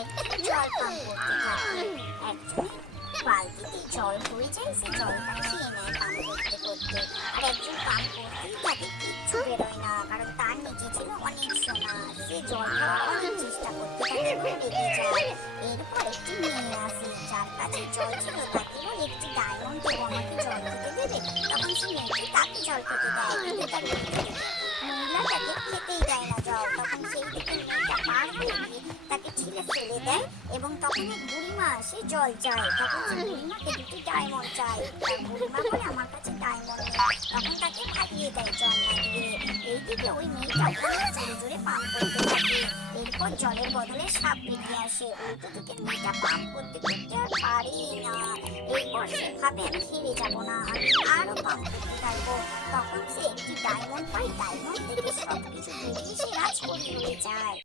একজন জল পান করতে থাকে। একজন বালতিতে জল হয়ে যায়, সে জলটা খেয়ে নেয় পান করতে করতে। আর একজন পান করতেই তাকে কিচ্ছু বেরোয় না, কারণ তার নিচে ছিল অনেক সোনা। সে জল খাওয়ার অনেক চেষ্টা করতে থাকে এবং রেগে যায়। এরপর একটি মেয়ে আসে, যার কাছে জল ছিল, তাকে বলে একটি ডায়মন্ড দেবো, আমাকে জল খেতে দেবে। তখন সে মেয়েটি তাকে জল খেতে দেয়, কিন্তু তার মহিলাটাকে খেতেই দেয় না জল। তখন সেই দিকে মেয়েটা পার হয়ে গিয়ে তাকে ছিলে ফেলে দেয় এবং তখন এক বুড়িমা আসে জল চায়। তখন সে বুড়িমাকে দুটি ডায়মন্ড চায়। তার বুড়িমা বলে আমার কাছে ডায়মন্ড নেই, তখন তাকে ভাগিয়ে দেয় জল না দিয়ে। এইদিকে ওই মেয়েটা অনেক জোরে জোরে পান করতে থাকে। এরপর জলের বদলে সাপ বেরিয়ে আসে। উল্টো দিকে মেয়েটা পান করতে করতে আর পারেই না। এরপর সে ভাবে আমি হেরে যাবো না, আমি আরো পান করতে থাকবো। তখন সে একটি ডায়মন্ড পায়, ডায়মন্ড থেকে সবকিছু বেরিয়ে সে রাজকন্যা হয়ে যায়।